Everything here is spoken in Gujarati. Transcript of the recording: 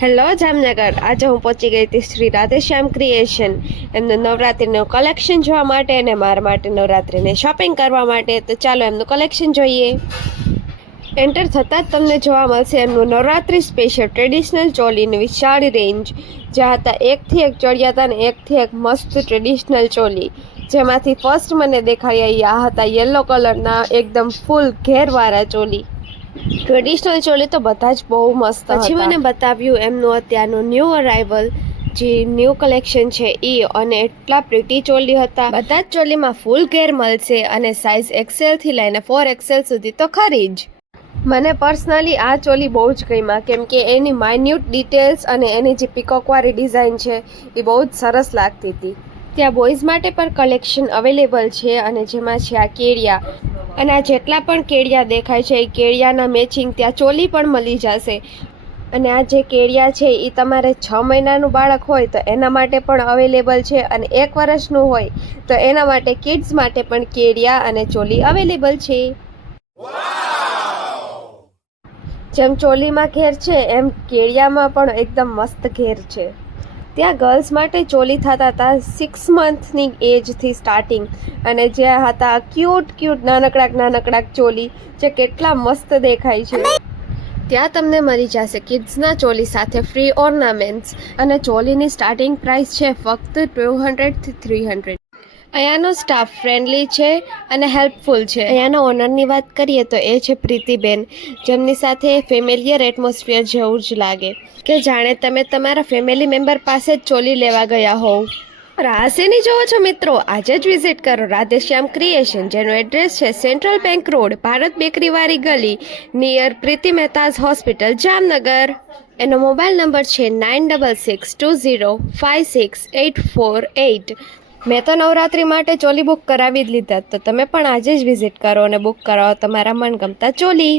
હેલો જામનગર, આજે હું પહોંચી ગઈ હતી શ્રી રાધેશ્યામ ક્રિએશન એમનું નવરાત્રિનું કલેક્શન જોવા માટે અને મારા માટે નવરાત્રિને શોપિંગ કરવા માટે. તો ચાલો એમનું કલેક્શન જોઈએ. એન્ટર થતાં જ તમને જોવા મળશે એમનું નવરાત્રિ સ્પેશિયલ ટ્રેડિશનલ ચોલીની વિશાળ રેન્જ, જ્યાં હતા એકથી એક ચોળિયા હતા અને એકથી એક મસ્ત ટ્રેડિશનલ ચોલી. જેમાંથી ફર્સ્ટ મને દેખાડી આ હતા યલો કલરના એકદમ ફૂલ ઘેરવાળા ચોલી. ટ્રેડિશનલ ચોલી તો બધા જ બહુ મસ્ત. પછી મને બતાવ્યું એમનું અત્યારનું ન્યૂ અરાઇવલ જે ન્યૂ કલેક્શન છે એ, અને એટલા પ્રીટી ચોલી હતા. બધા જ ચોલીમાં ફૂલ ઘેર મળશે અને સાઇઝ XL થી લઈને 4XL સુધી તો ખરી જ. મને પર્સનલી આ ચોલી બહુ જ ગમ્યા, કેમ કે એની માઇન્યુટ ડિટેલ્સ અને એની જે પીકોકવાળી ડિઝાઇન છે એ બહુ જ સરસ લાગતી હતી. ત્યાં બોયઝ માટે પણ કલેક્શન અવેલેબલ છે, અને જેમાં છે આ કેડિયા, અને આ જેટલા પણ કેડિયા દેખાય છે એ કેડિયાના મેચિંગ ત્યાં ચોલી પણ મળી જશે. અને આ જે કેડિયા છે એ તમારે 6 મહિનાનું બાળક હોય તો એના માટે પણ અવેલેબલ છે, અને 1 વર્ષનું હોય તો એના માટે કિડ્સ માટે પણ કેડિયા અને ચોલી અવેલેબલ છે. જેમ ચોલીમાં ઘેર છે એમ કેડિયામાં પણ એકદમ મસ્ત ઘેર છે. ત્યાં ગર્લ્સ માટે ચોલી થતા હતા 6 મંથની એજથી સ્ટાર્ટિંગ, અને જ્યાં હતા ક્યુટ નાનકડા ચોલી જે કેટલા મસ્ત દેખાય છે. ત્યાં તમને મળી જશે કિડ્સના ચોલી સાથે ફ્રી ઓર્નામેન્ટ્સ, અને ચોલીની સ્ટાર્ટિંગ પ્રાઇસ છે ફક્ત 200 થી 300. અહીંયાનો સ્ટાફ ફ્રેન્ડલી છે અને હેલ્પફુલ છે. અહીંયાના ઓનરની વાત કરીએ તો એ છે પ્રીતિબેન, જેમની સાથે ફેમિલિયર એટમોસ્ફિયર જેવું જ લાગે કે જાણે તમે તમારા ફેમિલી મેમ્બર પાસે જ ચોલી લેવા ગયા હોવ. રાહસેની જોવો છો મિત્રો, આજે જ વિઝિટ કરો રાધેશ્યામ ક્રિએશન, જેનું એડ્રેસ છે સેન્ટ્રલ બેંક રોડ, ભારત બેકરીવાળી ગલી, નિયર પ્રીતિ મહેતાઝ હોસ્પિટલ, જામનગર. એનો મોબાઈલ નંબર છે 9620568448. મેં તો નવરાત્રી માટે ચોલી બુક કરાવી જ લીધા, તો તમે પણ આજે જ વિઝિટ કરો અને બુક કરાવો તમારા મનગમતા ચોલી.